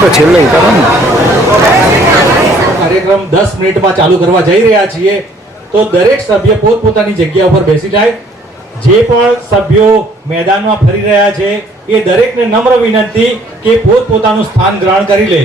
તો છેલ્લે કરો ને. કાર્યક્રમ 10 મિનિટમાં ચાલુ કરવા જઈ રહ્યા છીએ, તો દરેક સભ્ય પોતપોતાની જગ્યા ઉપર બેસી જાય. જે પણ સભ્યો મેદાનમાં ફરી રહ્યા છે એ દરેકને નમ્ર વિનંતી કે પોતપોતાનું સ્થાન ગ્રહણ કરી લે.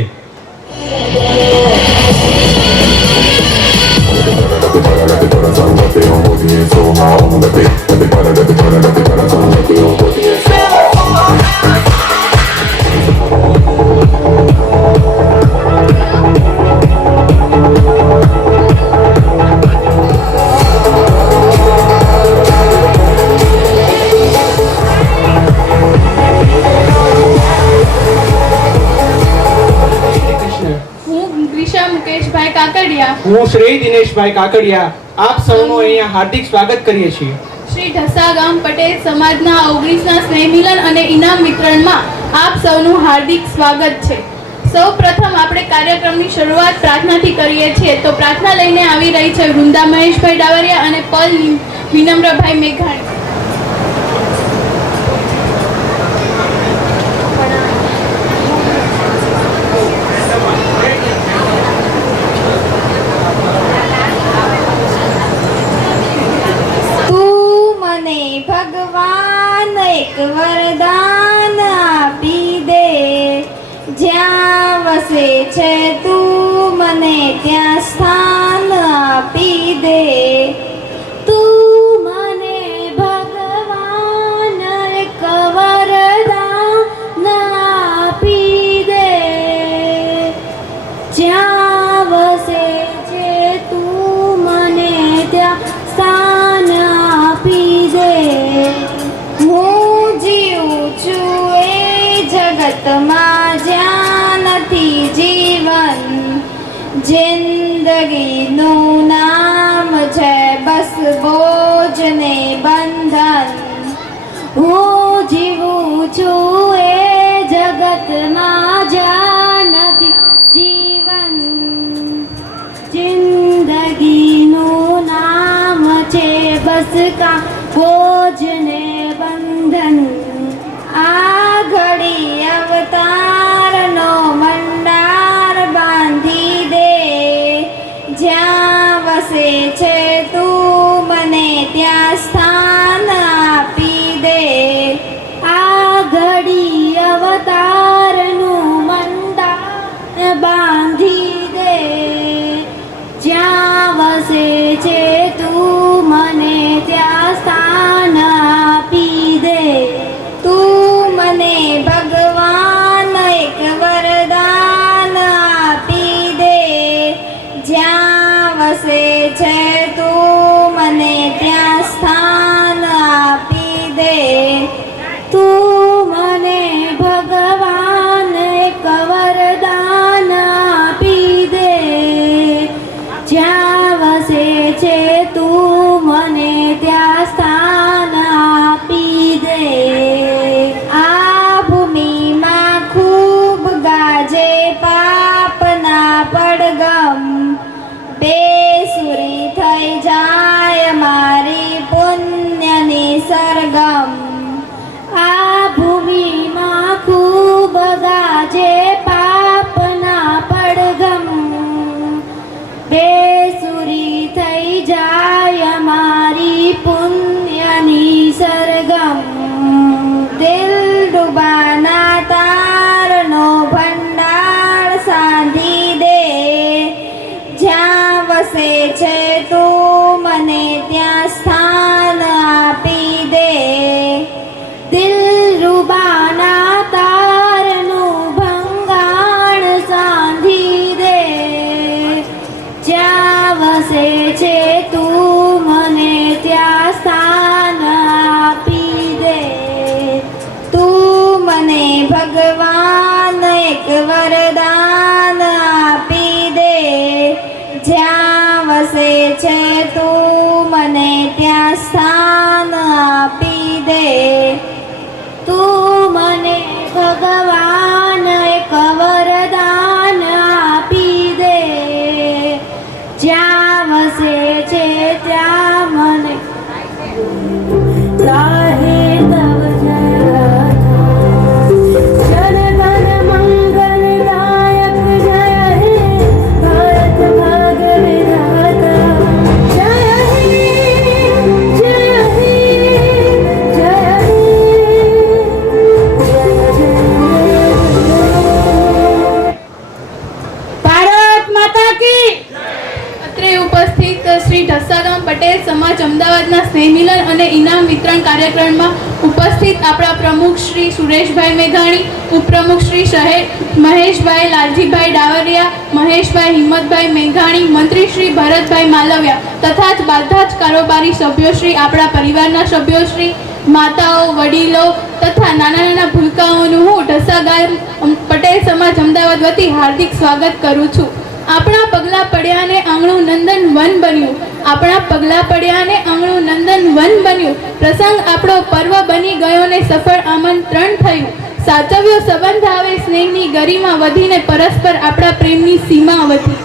હું શ્રી દિનેશભાઈ કાકડિયા આપ સૌનું અહીંયા હાર્દિક સ્વાગત કરીએ છીએ. શ્રી ઢસા ગામ પટેલ સમાજના 19ના સ્નેહ મિલન અને ઇનામ વિતરણમાં આપ સૌનું હાર્દિક સ્વાગત છે. સૌપ્રથમ આપણે કાર્યક્રમની શરૂઆત પ્રાર્થનાથી કરીએ છીએ. તો પ્રાર્થના લઈને આવી રહી છે વૃંદા મહેશભાઈ ડાવરિયા અને પલ વિનમ્રભાઈ મેઘાણી. ભગવાન એક વરદાન આપી દે, જ્યાં વસે છે તું મને ત્યાં સ્થાન આપી દે. તું મને ભગવાન એક વરદાન આપી દે, જ્યાં વસે છે તું મને ત્યાં સ્થાન આપી દે. હું જીવું છું એ જગતમાં જ્યાં નથી જીવન, જિંદગીનું નામ છે બસ બોજ ને બંધન. હું જીવું છું એ જગતમાં જ્યાં નથી જીવન, જિંદગીનું નામ છે બસ કા બોજ ને બંધન. આ ઘડી અવતારનો મંડાર બાંધી દે, જ્યાં વસે છે તું મને ત્યાં સ્થાન આપી દે. આ ઘડી અવતારનું મંડાર બાંધી દે, જ્યાં વસે છે તું મને ત્યાં સ્થાન આપી દે. તું મને ભગવાન એક વરદાન આપી દે, જ્યાં વસે છે તું મને ત્યાં સ્થાન આપી દે. તું મને ભગવાન એક વરદાન આપી દે, જ્યાં વસે છે તું મને ત્યાં સ્થાન આપી દે. આ ભૂમિમાં ખૂબ ગાજે પાપના પડગમ, બેસુરી થઈ જાય મારી પુણ્યની સરગમ. આ ભૂમિમાં ખૂબ ગાજે પાપના પડગમ, બેસુરી થઈ જાય મારી પુણ્યની સરગમ. દિલ ડૂબાના તારનો ભંડાર સાંધી દે, જ્યાં વસે છે તું મને ત્યાં સ્થાન આપી દે. દિલ રૂબાના તારનું ભંગાણ સાંધી દે, જ્યાં વસે છે તું મને ત્યાં સ્થાન આપી દે. તું મને ભગવાન એક વરદાન આપી દે, જ્યાં વસે છે તું મને ત્યાં સ્થાન આપી દે. તું મને ભગવાન એક વરદાન આપી દે, જ્યાં વસે છે ત્યાં મને રાહે તવ જય જન મન મંગલ અમદાવાદના સ્નેહમિલન અને ઇનામ વિતરણ કાર્યક્રમમાં ઉપસ્થિત આપણા પ્રમુખ શ્રી સુરેશભાઈ મેઘાણી, ઉપપ્રમુખ શ્રી મહેશભાઈ લાલજીભાઈ ડાવરિયા, મહેશભાઈ હિંમતભાઈ મેઘાણી, મંત્રી શ્રી ભરતભાઈ માલવિયા તથા બધા જ કારોબારી સભ્યોશ્રી, આપણા પરિવારના સભ્યોશ્રી, માતાઓ, વડીલો તથા નાના નાના ભૂલકાઓનું હું ઢસા ગામ પટેલ સમાજ અમદાવાદ વતી હાર્દિક સ્વાગત કરું છું. આપણા પગલા પડ્યાને આંગણું નંદન વન બન્યું, આપણા પગલા પડ્યાને આંગણું નંદન વન બન્યું, પ્રસંગ આપણો પર્વ બની ગયો ને સફળ આમંત્રણ થયું, સાચવ્યો સંબંધ આવે સ્નેહની ગરિમા વધીને પરસ્પર આપણા પ્રેમની સીમા વધી.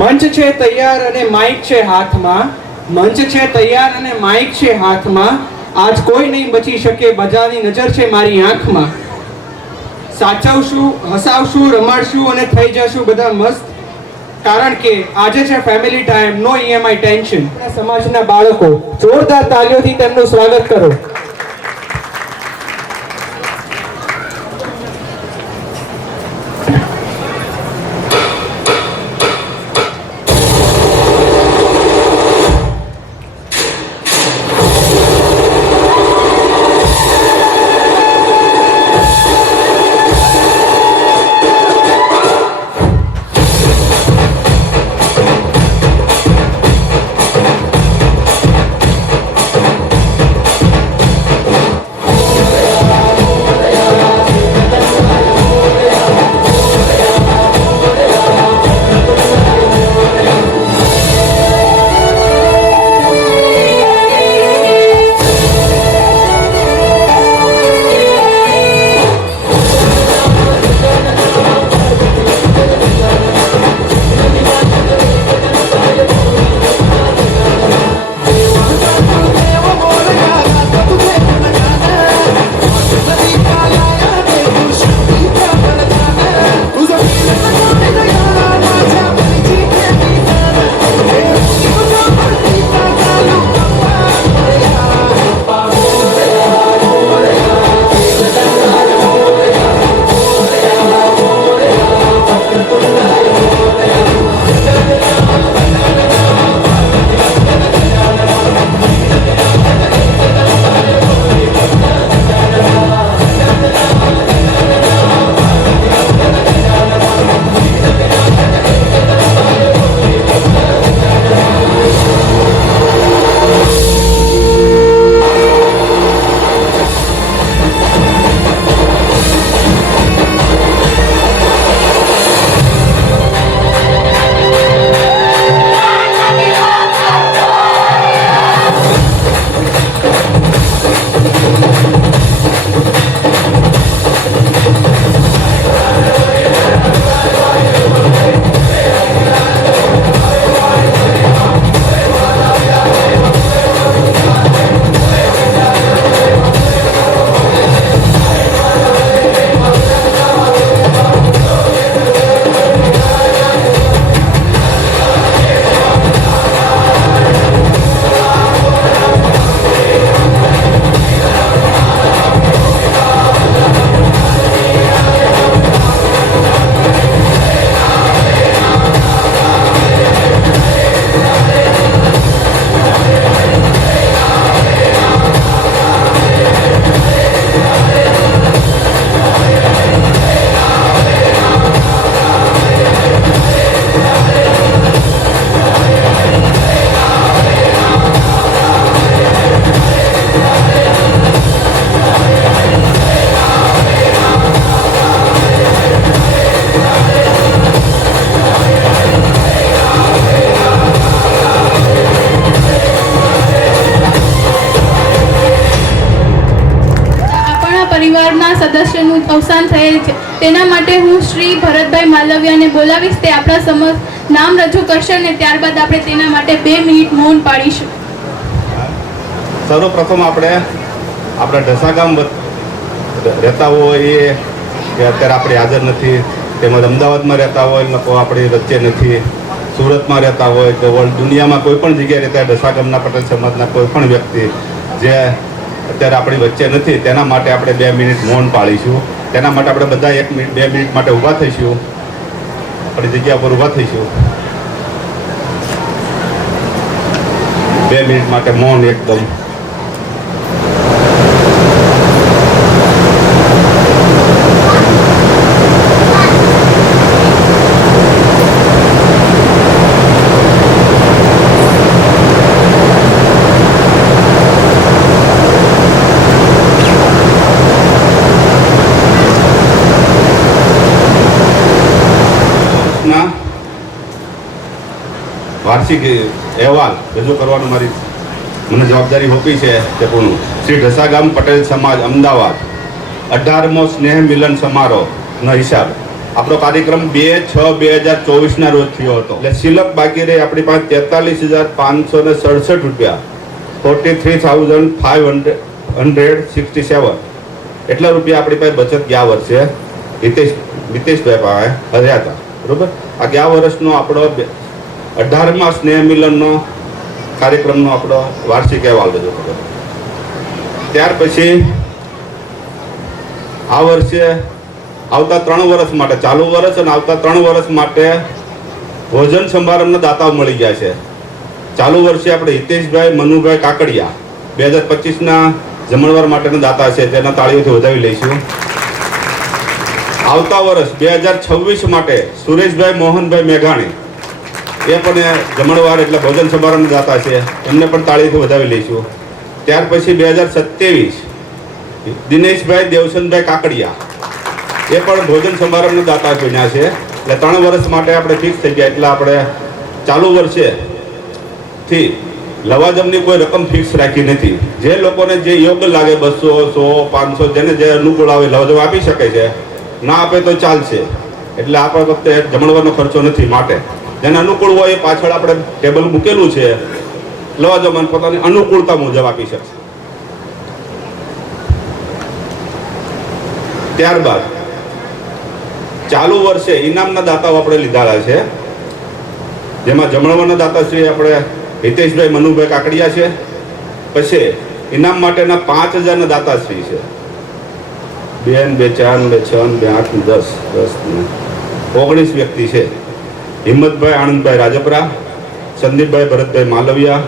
મંચ છે તૈયાર અને માઇક છે હાથમાં, મંચ છે તૈયાર અને માઇક છે હાથમાં, આજ કોઈ નહીં બચી શકે, બધાની નજર છે મારી આંખમાં. સાચવશું, હસાવશું, રમાડશું અને થઈ જશું બધા મસ્ત, કારણ કે આજે છે ફેમિલી ટાઈમ, નો EMI ટેન્શન. સમાજના બાળકો જોરદાર તાળીઓથી તેમનું સ્વાગત કરો. પરિવારના સદસ્યનું અવસાન થયેલ છે, તેના માટે હું શ્રી ભરતભાઈ માલવિયાને બોલાવીશ. તે આપણા સમક્ષ નામ રજૂ કરશે અને ત્યારબાદ આપણે તેના માટે 2 મિનિટ મૌન પાડીશું. સર્વપ્રથમ આપણે આપણા ઢસા ગામ રહેતા હોય એ અત્યારે આપણે હાજર નથી, તેમજ અમદાવાદમાં રહેતા હોય લોકો આપણી વચ્ચે નથી, સુરતમાં રહેતા હોય કે વર્લ્ડ દુનિયામાં કોઈ પણ જગ્યાએ રહેતા ઢસા ગામના પટેલ સમાજના કોઈ પણ વ્યક્તિ જે અત્યારે આપણી વચ્ચે નથી, તેના માટે આપણે 2 મિનિટ મૌન પાળીશું. તેના માટે આપણે બધા 1 મિનિટ 2 મિનિટ માટે ઊભા થઈશું, આપણી જગ્યા પર ઊભા થઈશું. 2 મિનિટ માટે મૌન એકદમ. વાર્ષિક અહેવાલ રજૂ કરવાનું મને જવાબદારી સોંપી છે તે પૂર્ણ. શ્રી ઢસાગામ પટેલ સમાજ અમદાવાદ 18મો સ્નેહ મિલન સમારોહનો હિસાબ. આપણો કાર્યક્રમ 2/6/2024 રોજ થયો હતો. એટલે સિલક બાકી રહી આપણી પાસે 43,567 રૂપિયા, 43,567 એટલા રૂપિયા આપણી પાસે બચત ગયા વર્ષે હિતેશભાઈ પાસે રહ્યા હતા. બરોબર. આ ગયા વર્ષનો આપણો 18મા સ્નેહ મિલનનો કાર્યક્રમનો આપણો વાર્ષિક અહેવાલ રજૂ કર્યો. ત્યાર પછી આ વર્ષે આવતા 3 વર્ષ માટે, ચાલુ વર્ષ અને આવતા 3 વર્ષ માટે ભોજન સમારંભના દાતાઓ મળી ગયા છે. ચાલુ વર્ષે આપણે હિતેશભાઈ મનુભાઈ કાકડિયા 2025ના જમણવાર માટેના દાતા છે, તેના તાળીઓથી વધાવી લઈશું. આવતા વર્ષ 2026 માટે સુરેશભાઈ મોહનભાઈ મેઘાણી, એ પણ જમણવાર એટલે ભોજન સમારંભના દાતા છે, એમને પણ તાળીથી વધાવી લઈશું. ત્યાર પછી 2027 દિનેશભાઈ દેવસનભાઈ કાકડિયા, એ પણ ભોજન સમારંભના દાતા બન્યા છે. એટલે 3 વર્ષ માટે આપણે ફિક્સ થઈ ગયા. એટલે આપણે ચાલુ વર્ષેથી લવાજમની કોઈ રકમ ફિક્સ રાખી નથી. જે લોકોને જે યોગ્ય લાગે 200, 100, 500 જેને જે અનુકૂળ આવે લવાજમ આપી શકે છે, ના આપે તો ચાલશે. એટલે આપણે વખતે જમણવારનો ખર્ચો નથી. માટે જેને અનુકૂળ હોય એ પાછળ આપણે ટેબલ મૂકેલું છે, લવાજમાન પોતાની અનુકૂળતા મુજબ આપી શકશે. ત્યારબાદ ચાલુ વર્ષે ઇનામના દાતાઓ આપણે લીધેલા છે, જેમાં જમણવારના દાતાશ્રી આપણે હિતેશભાઈ મનુભાઈ કાકડિયા છે. પછી ઇનામ માટેના 5,000ના દાતાશ્રી છે 2 2 4 2 6 2 8 10 19 વ્યક્તિ છે. હિંમતભાઈ આનંદભાઈ રાજપરા, સંદીપભાઈ ભરતભાઈ માલવિયા,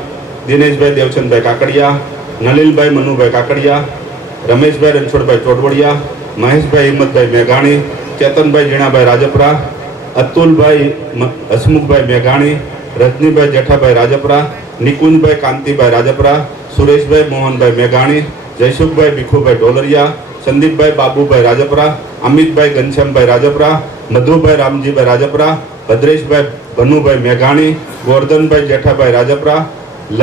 દિનેશભાઈ દેવચંદભાઈ કાકડિયા, નલિલભાઈ મનુભાઈ કાકડિયા, રમેશભાઈ રણછોડભાઈ ચોડવડિયા, મહેશભાઈ હિંમતભાઈ મેઘાણી, ચેતનભાઈ જીણાભાઈ રાજપરા, અતુલભાઈ હસમુખભાઈ મેઘાણી, રજનીભાઈ જેઠાભાઈ રાજપરા, નિકુંજભાઈ કાંતિભાઈ રાજપરા, સુરેશભાઈ મોહનભાઈ મેઘાણી, જયસુખભાઈ ભીખુભાઈ ડોલરિયા, સંદીપભાઈ બાબુભાઈ રાજપરા, અમિતભાઈ ઘનશ્યામભાઈ રાજપરા, મધુભાઈ રામજીભાઈ રાજપરા, ભદ્રેશભાઈ ભનુભાઈ મેઘાણી, ગોરધનભાઈ જેઠાભાઈ રાજપરા,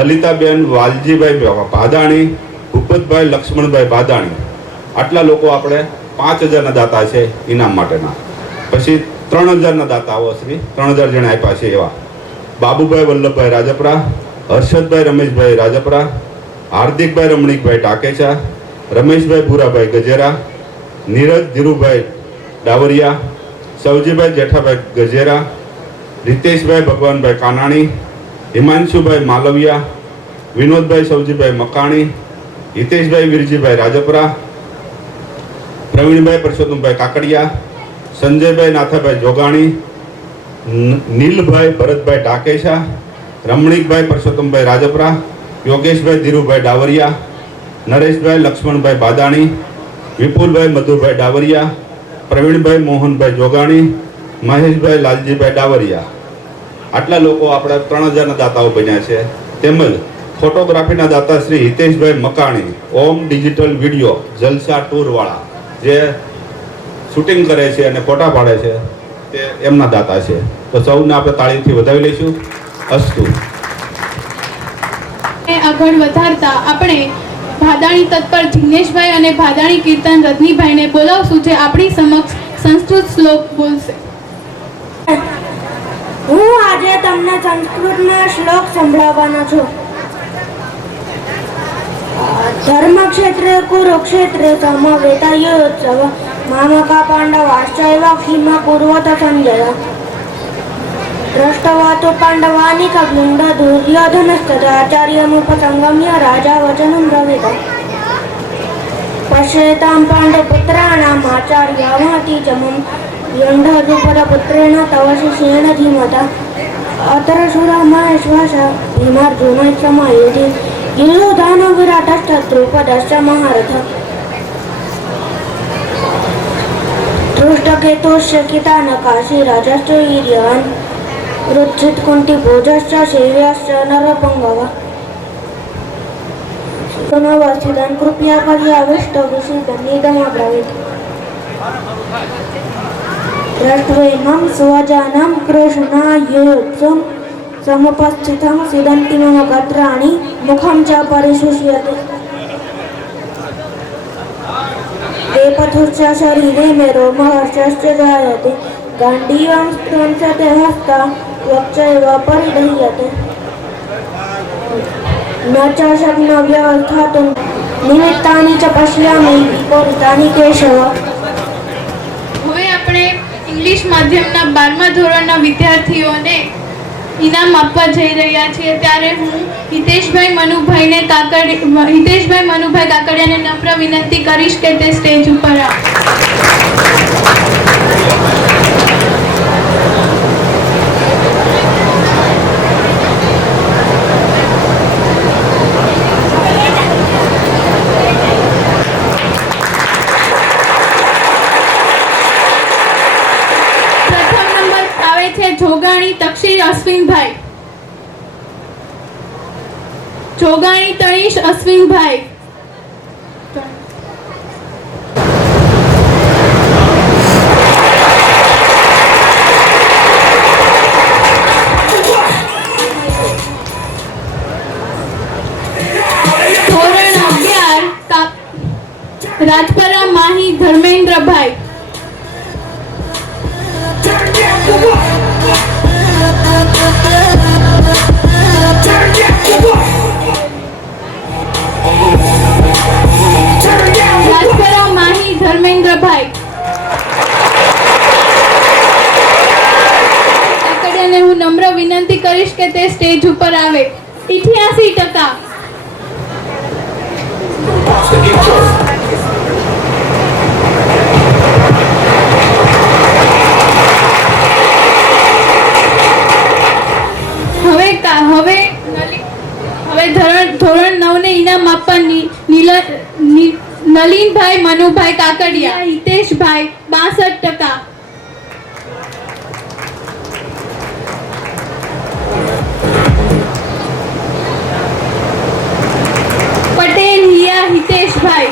લલિતાબેન વાલજીભાઈ ભાદાણી, ભૂપતભાઈ લક્ષ્મણભાઈ ભાદાણી. આટલા લોકો આપણે 5,000ના દાતા છે ઇનામ માટેના. પછી 3,000ના દાતાઓ શ્રી 3,000 જણા આપ્યા છે એવા બાબુભાઈ વલ્લભભાઈ રાજપરા, હર્ષદભાઈ રમેશભાઈ રાજપરા, હાર્દિકભાઈ રમણીકભાઈ ટાકેચા, રમેશભાઈ ભૂરાભાઈ ગજેરા, નીરજ ધીરુભાઈ ડાવરિયા, સવજીભાઈ જેઠાભાઈ ગજેરા, રીતેશભાઈ ભગવાનભાઈ કાનાણી, હિમાંશુભાઈ માલવિયા, વિનોદભાઈ સવજીભાઈ મકાણી, હિતેશભાઈ વીરજીભાઈ રાજપરા, પ્રવીણભાઈ પરસોત્તમભાઈ કાકડિયા, સંજયભાઈ નાથાભાઈ જોગાણી, નીલભાઈ ભરતભાઈ ટાકેશા, રમણીકભાઈ પરસોત્તમભાઈ રાજપરા, યોગેશભાઈ ધીરુભાઈ ડાવરિયા, નરેશભાઈ લક્ષ્મણભાઈ બાદાણી, વિપુલભાઈ મધુભાઈ ડાવરિયા, પ્રવીણભાઈ મોહનભાઈ જોગાણી, મહેશભાઈ લાલજીભાઈ ડાવરિયા. આટલા લોકો આપણા 3,000ના દાતાઓ બન્યા છે. તેમજ ફોટોગ્રાફીના દાતા શ્રી હિતેશભાઈ મકાણી, ઓમ ડિજિટલ વિડીયો જલસા ટૂરવાળા, જે શૂટિંગ કરે છે અને ફોટા પાડે છે, તે એમના દાતા છે. તો સૌને આપણે તાળીથી વધાવી લઈશું. અસ્તુ. આગળ વધારતા આપણે ભાદાણી તત્પર જિગ્નેશભાઈ અને ભાદાણી કીર્તન રજનીભાઈને બોલાવશું, જે આપણી સમક્ષ સંસ્કૃત શ્લોક બોલશે. હું આજે તમને સંસ્કૃતના શ્લોક સંભળાવવાનો છું. ધર્મક્ષેત્રે કુરુક્ષેત્રે સમવેતયોત્સવ મામકા પાંડવાશ્ચૈવ ખીમા પૂર્વત સંજય દ્રષ્ટવા તો પાંડવાનિ કવિંદ દુર્યોધનસ્તદાચાર્યમુપસંગમ્ય રાજા વચनं બ્રવીત પશ્યેતાં પાંડુપુત્રાણામ આચાર્યમહતિ ચ મમ યંઢ દ્રુપદપુત્રેણ તવ શિષ્યેણ ધીમતા अतरसुरा महेश्वास भीमार्जुन समायुधि युधानो विराटश्च द्रुपदश्च महारथ धृष्टकेतुश्च कितानकाशी राजश्च वीर्यवान् रुचित कुन्तिभोजश्च शैव्यश्च नरपङ्गव पुनर्वसितं कृपया पर्याविष्टविषितनिदमब्रवीत् राष्ट्रैनं स्वजानं कृष्णायुत्सं समुपस्थितं सिदन्ति मम गत्राणि मुखं च परिशुष्यते देपथुश्च शरीरे मे रोमहर्षश्च जायते गाण्डीवं स्पृशते हस्ता त्वच्चैव परिदह्यते न च शक्नव्यवस्थातुं निमित्तानि च पश्यामि विपरीतानि केशव. હવે આપણે ઇંગ્લિશ માધ્યમના 12મા ધોરણના વિદ્યાર્થીઓને ઇનામ આપવા જઈ રહ્યા છીએ ત્યારે હું હિતેશભાઈ મનુભાઈ કાકડિયાને નમ્ર વિનંતી કરીશ કે તે સ્ટેજ ઉપર આવે. જોગાણી તક્ષીર અશ્વિનભાઈ, જોગાણી તણીશ અશ્વિનભાઈ, ધોરણ 11 રાજપરા માહી ધર્મેન્દ્રભાઈ, રાજપરા માહી ધર્મેન્દ્રભાઈ કાકડિયાને હું નમ્ર વિનંતી કરીશ કે તે સ્ટેજ ઉપર આવે. 88%. હવે ધોરણ 9 ને ઇનામ આપવા નલીનભાઈ મનુભાઈ કાકડિયા, હિતેશભાઈ 62%. પટેલ હિયા હિતેશભાઈ,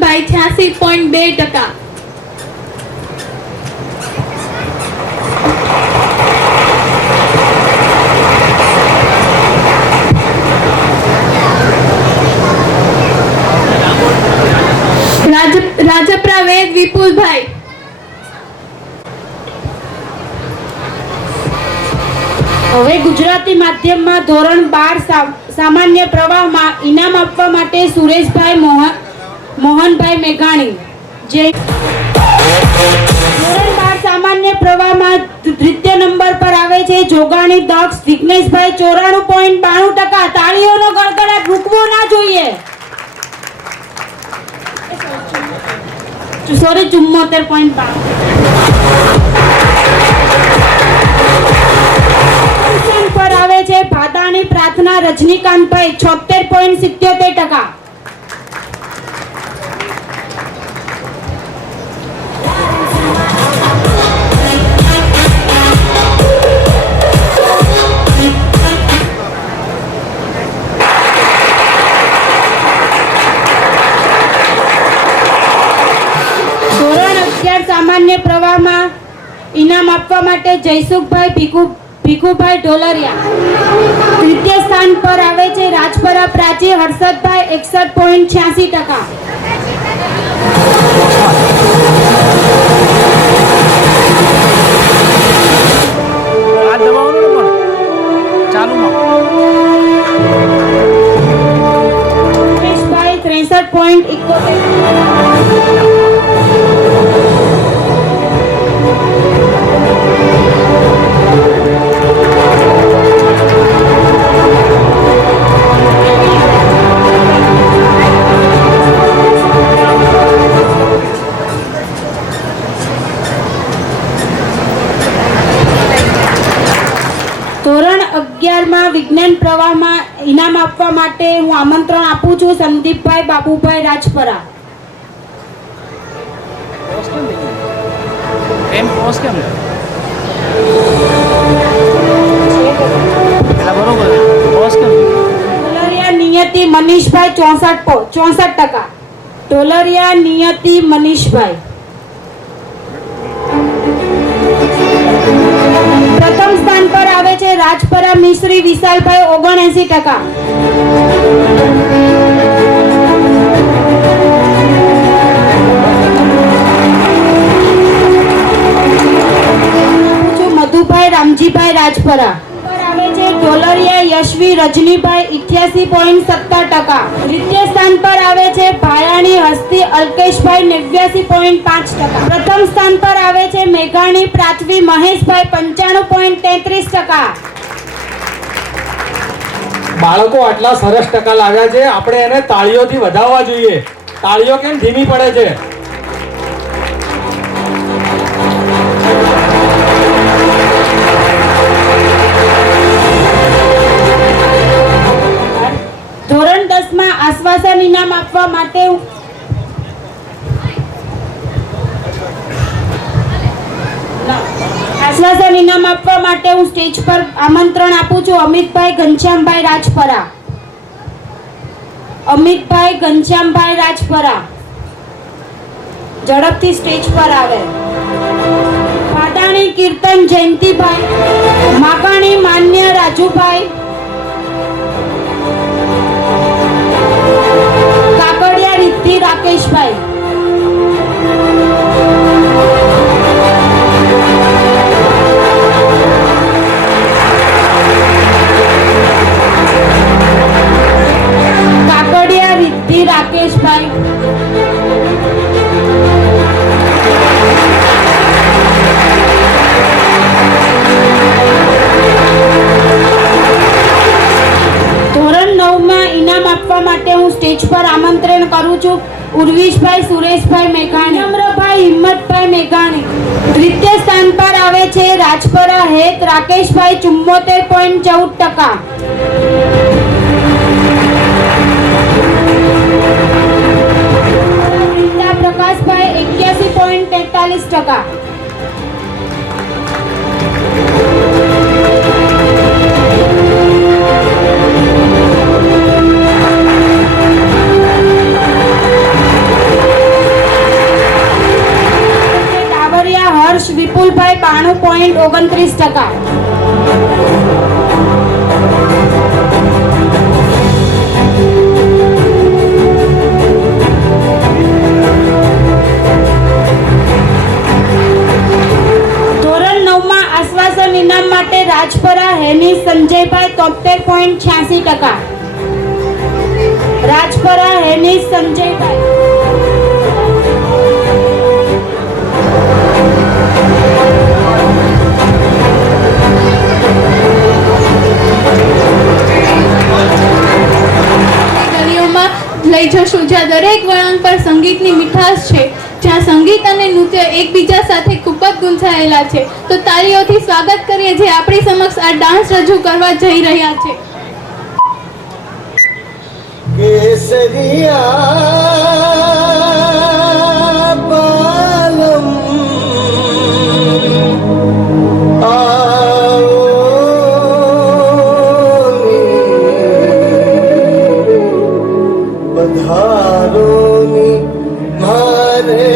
ભાઈ 86.2%. રાજપરા વેદ વિપુલભાઈ, હવે ગુજરાતી માધ્યમમાં ધોરણ 12 સામાન્ય પ્રવાહમાં ઇનામ આપવા માટે સુરેશભાઈ મોહનભાઈ મેઘાણી. જે ધોરણ 12 સામાન્ય પ્રવાહમાં દ્વિતીય નંબર પર આવે છે જોગાણી દક્ષ વિઘ્નેશભાઈ 94.92%. તાળીઓનો ગડગડાટ રૂકવો ના જોઈએ. સોરી 74.92% પર આવે છે ભાદાણી પ્રાર્થના રજનીકાંતભાઈ 76.77%. સામાન્ય પ્રવાહમાં ઇનામ આપવા માટે જયસુખભાઈ ભીખુભાઈ ઢોલરિયા. તૃતીય સ્થાન પર આવે છે રાજપરા પ્રાચી હર્ષદભાઈ 61.86%. સુરેશભાઈ 63.71%. માટે હું આમંત્રણ આપું છું સંદીપભાઈ બાબુભાઈ રાજપરા. ઢોલરિયા નિયતિ મનીષભાઈ 64%. ઢોલરિયા નિયતિ મનીષભાઈ. પ્રથમ સ્થાન પર આવે છે રાજપરા મિશ્રી વિશાલભાઈ 79%. મધુભાઈ રામજીભાઈ રાજપરા. પર આવે છે ઢોલરિયા યશવી રજનીભાઈ 88.17%. દ્વિતીય સ્થાન પર આવે છે ભાયાણી હસ્તી અલ્કેશભાઈ 89.5%. પ્રથમ સ્થાન પર આવે છે મેઘાણી પ્રાથવી મહેશભાઈ 95.33%. બાળકો આટલા સરસ ટકા લાવ્યા છે, આપણે એને તાળીઓથી વધાવવા જોઈએ. તાળીઓ કેમ ધીમી પડે છે? ધોરણ 10 માં આશ્વાસન ઇનામ આપવા માટે હું સ્ટેજ પર આમંત્રણ આપું છું અમિતભાઈ ઘનશ્યામભાઈ રાજપરા. ઝડપથી સ્ટેજ પર આવે. પાદાણી કીર્તન જયંતિભાઈ. માગાણી માન્ય રાજુભાઈ. કાકડિયા રિદ્ધિ રાકેશભાઈ. ધોરણ 9 માં ઇનામ આપવા માટે હું સ્ટેજ પર આમંત્રણ કરું છું ઉર્વિશભાઈ સુરેશભાઈ મેઘાણી. નમ્રભાઈ હિંમતભાઈ મેઘાણી. દ્વિતીય સ્થાન પર આવે છે રાજપરા હેત રાકેશભાઈ 74.14%. પ્રકાશભાઈ 81.43%. ડાવરિયા હર્ષ વિપુલભાઈ 92.29%. ઇનામ માટે રાજપરા હેની સંજયભાઈ 73.86%. રાજપરા હેની સંજયભાઈ. ગલીઓમાં લઈ જશું જ્યાં દરેક વળાંક પર સંગીતની મીઠાશ છે, જ્યાં સંગીત અને નૃત્ય એકબીજા સાથે ખૂબ જ ગૂંથાયેલા છે. તો તાળીઓથી સ્વાગત કરીએ જે આપણી સમક્ષ આ ડાન્સ રજૂ કરવા જઈ રહ્યા છે. કેસરિયા બાલમ પધારોની મારે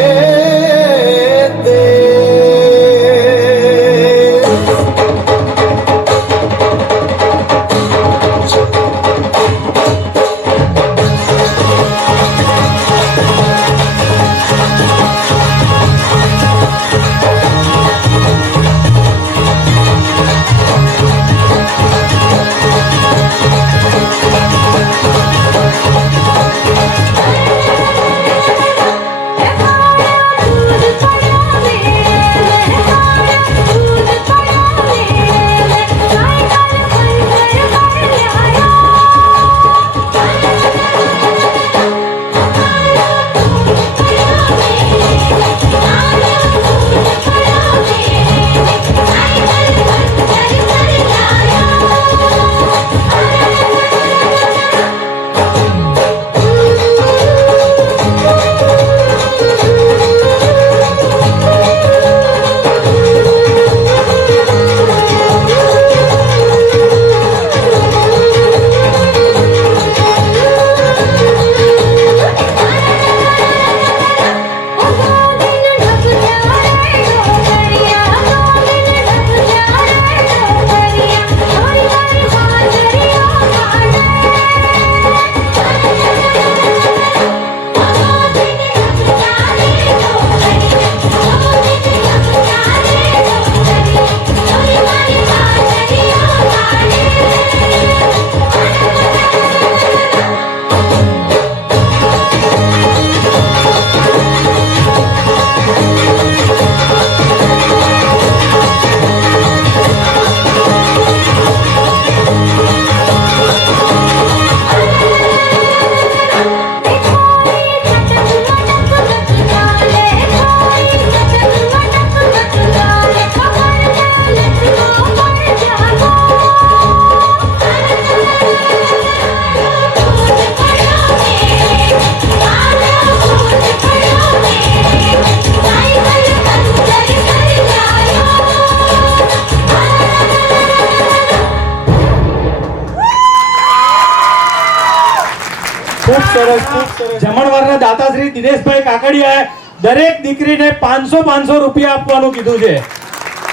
જમણવારના દાતાશ્રી દિનેશભાઈ કાકડિયાએ દરેક દીકરીને 500 રૂપિયા આપવાનું કીધું છે.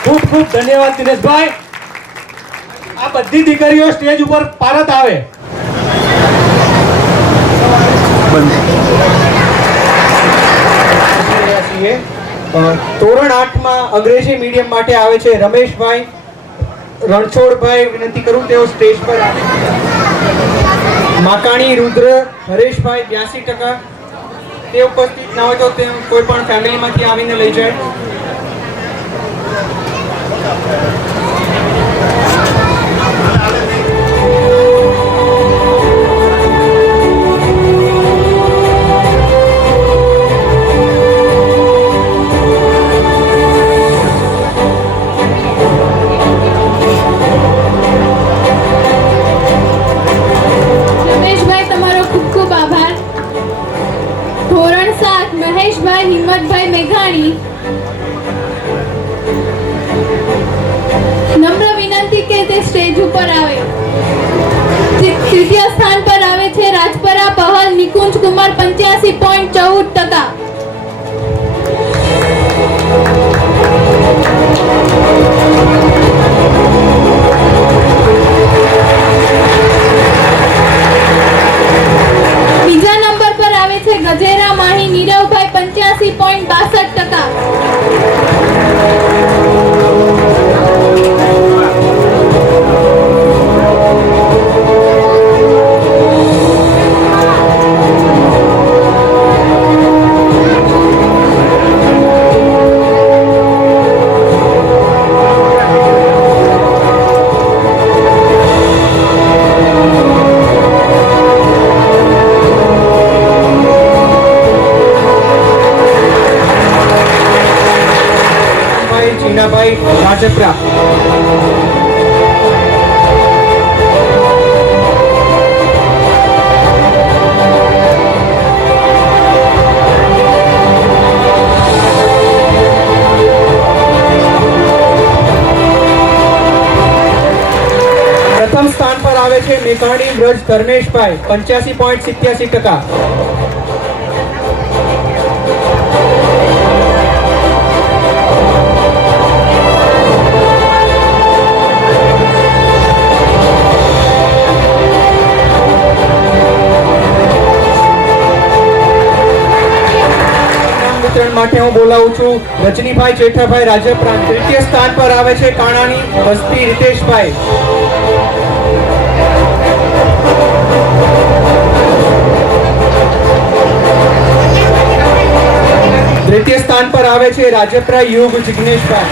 ખૂબ ખૂબ ધન્યવાદ દિનેશભાઈ. આ બધી દીકરીઓ સ્ટેજ ઉપર પારત આવે. ધોરણ 8 માં અંગ્રેજી મીડિયમ માટે આવે છે રમેશભાઈ રણછોડભાઈ. વિનંતી કરું તેઓ સ્ટેજ પર આવે. માકાણી રુદ્ર હરેશભાઈ 82%. તે ઉપસ્થિત ના હોય તો તે કોઈ પણ ફેમિલીમાંથી આવીને લઈ જાય. રમેશભાઈ તમારો ખૂબ ખૂબ આભાર. ધોરણ 7 મહેશભાઈ હિંમતભાઈ મેઘાણી. નમ્ર વિનંતી કે તે સ્ટેજ ઉપર આવે. તૃતીય સ્થાન પર આવે છે રાજપરા પહલ નિકુંજ કુમાર 85.14%. બીજા નંબર પર આવે છે ગજેરા માહી નીરવભાઈ ભાઈ જીનાભાઈ રાજપરા. પ્રથમ સ્થાન પર આવે છે મેઘાણી વ્રજ ધર્મેશભાઈ 85.87%. વિતરણ માટે હું બોલાવું છું રજનીભાઈ જેઠાભાઈ રાજપરા. તૃતીય સ્થાન પર આવે છે કાણાની વસ્તી રીતેશભાઈ. તૃતીય સ્થાન પર આવે છે રાજપરા યુગ જિગ્નેશભાઈ.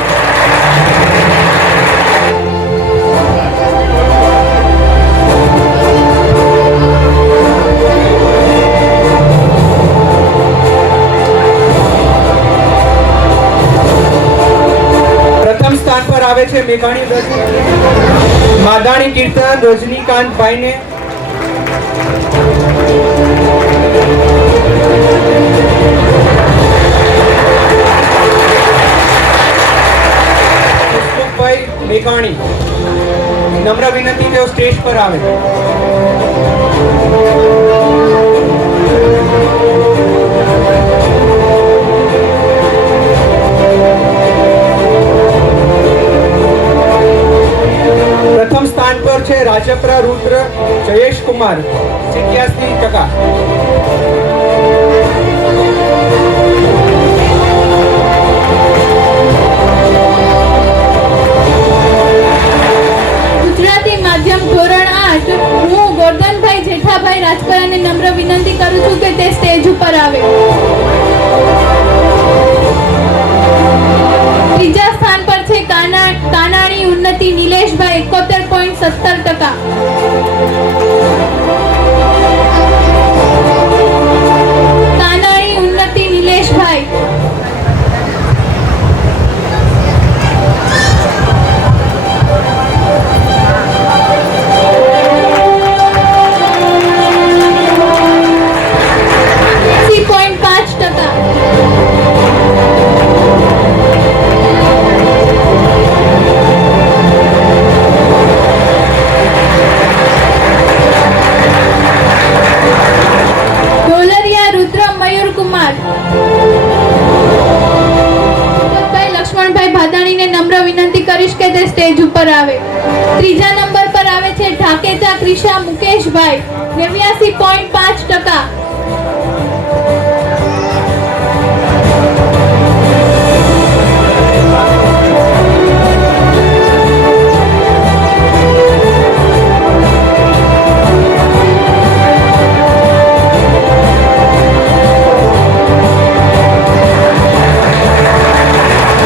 પ્રથમ સ્થાન પર આવે છે મેઘાણી માદાણી કીર્તન રજનીકાંતભાઈ ને. હસમુખભાઈ મેઘાણી. નમ્ર વિનંતી તેઓ સ્ટેજ પર આવે. પ્રથમ સ્થાન પર છે રાજપરા રુદ્ર જયેશ કુમાર 87%. ગુજરાતી માધ્યમ ધોરણ 8 હું ગોરધનભાઈ જેઠાભાઈ રાજપરાને નમ્ર વિનંતી કરું છું કે તે સ્ટેજ ઉપર આવે. ત્રીજા સ્થાન પર છે કાનાણી ઉન્નતિ નિલેશભાઈ 71.17%. કાનાણી ઉન્નતિ નિલેશભાઈ. .5% કિશોર કુમાર. ભાઈ લક્ષ્મણભાઈ ભાદાણીને નમ્ર વિનંતી કરીશ કે તે સ્ટેજ ઉપર આવે. ત્રીજા નંબર પર આવે છે ઢાકેચા ક્રિશા મુકેશભાઈ 89.5%.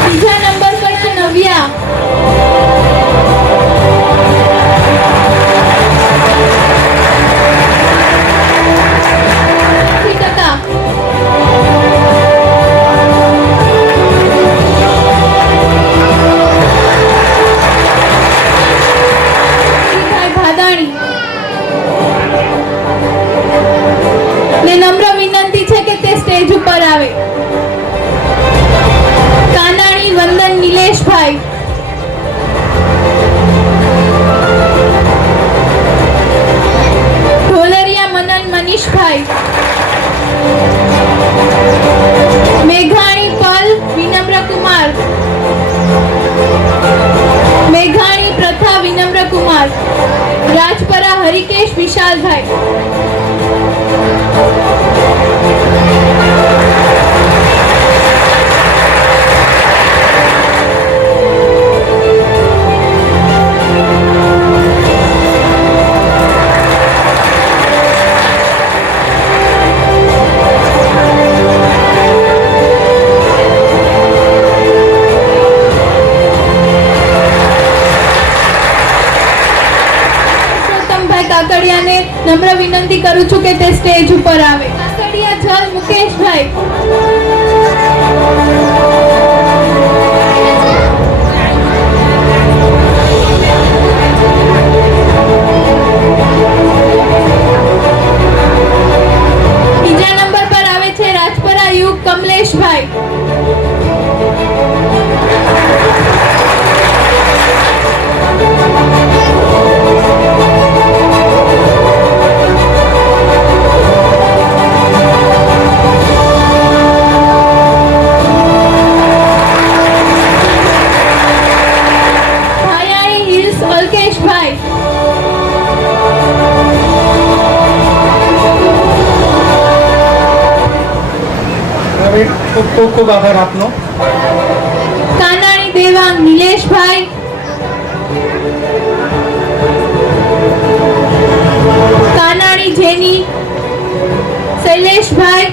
ત્રીજા નંબર પર છે નવ્યા. ભાદાણી ને નમ્ર વિનંતી છે કે તે સ્ટેજ ઉપર આવે. કાનાણી વંદન નિલેશભાઈ. ઢોલરિયા મનન મનીષભાઈ. મેઘાણી પલ વિનમ્ર કુમાર. મેઘાણી પ્રથા વિનમ્ર કુમાર. રાજપરા હરિકેશ વિશાલભાઈ. કાકડિયાને નમ્ર વિનંતી કરું છું કે તે સ્ટેજ ઉપર આવે. કાકડિયા જલ મુકેશભાઈ. બીજા નંબર પર આવે છે રાજપરા યુગ કમલેશભાઈ. ખૂબ ખૂબ આભાર આપનો. કાનાણી દેવાંગ નિલેશભાઈ. કાનાણી જેની શૈલેશભાઈ.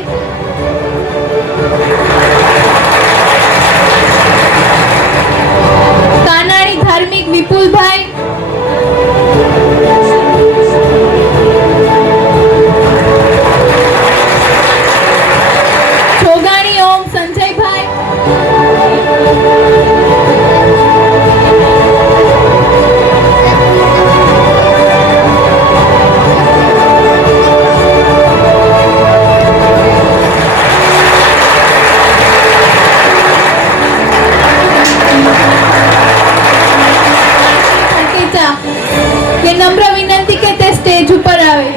કાનાણી ધાર્મિક વિપુલભાઈ. છોગાણી ઓમ સંજયભાઈ. કે નમ્ર વિનંતી કે તે સ્ટેજ ઉપર આવે.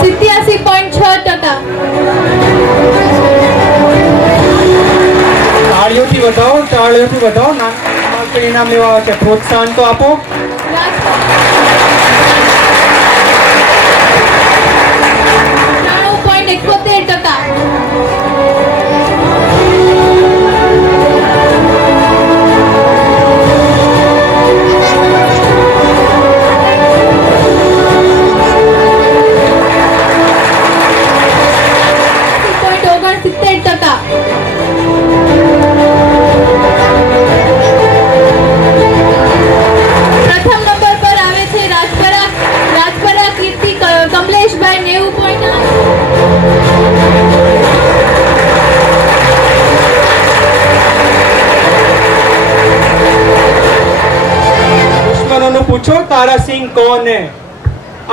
87.6%. તાળીઓથી વધાવો. નામ ઇનામ લેવા આવે છે. પ્રોત્સાહન તો આપો. 90. પૂછો તારા સિંહ કોણ હે.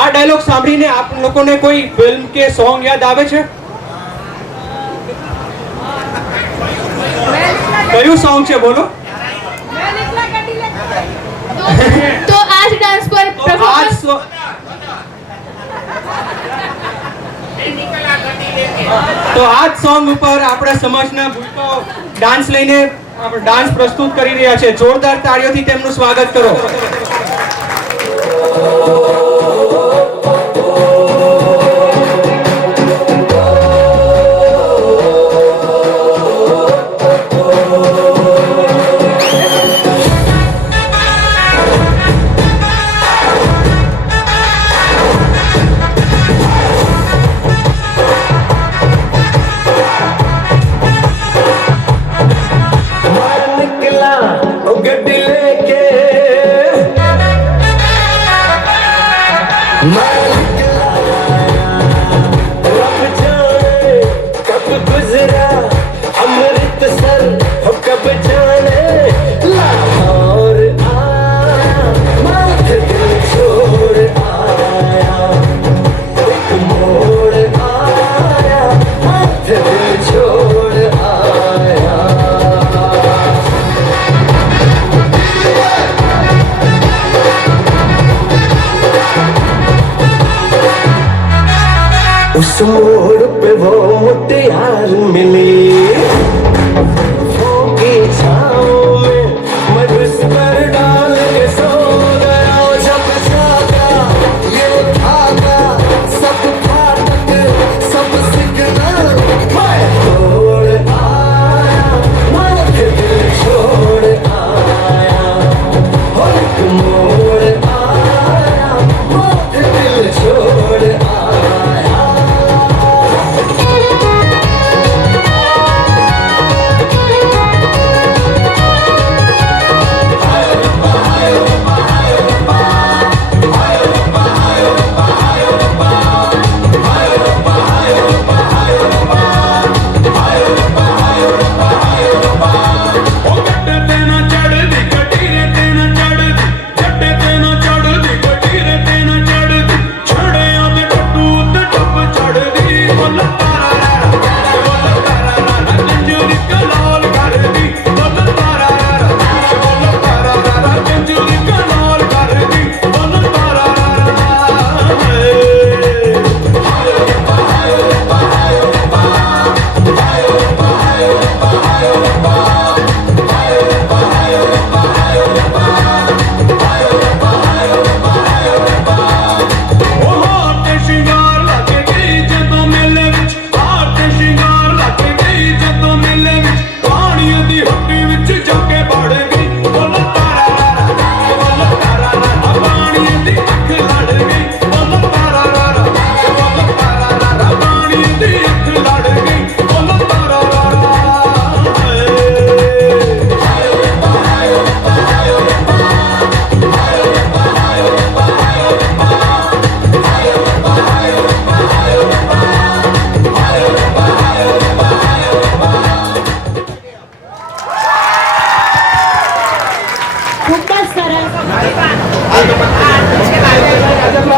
આ ડાયલોગ સાંભળીને આપ લોકોને કોઈ ફિલ્મ કે સોંગ યાદ આવે છે? કયું સોંગ છે બોલો? તો આજ ડાન્સ પર આજ તો આ જ સોંગ ઉપર આપણા સમાજના ભૂલકો ડાન્સ લઈને ડાન્સ પ્રસ્તુત કરી રહ્યા છે. જોરદાર તાળીઓથી તેમનું સ્વાગત કરો. उस मोड़ पे वो मुटियार मिली, की छाँव में मैं उस पर डाल के सो गया. जब जागा ये भागा सब फाटक सब सिग्नल मैं तोड़ आया, माथे दिल छोड़ आया. और एक मोड़ आया, माथे दिल छोड़ आया.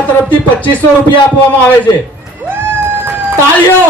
તરફથી 2500 રૂપિયા આપવામાં આવે છે. તાળીઓ.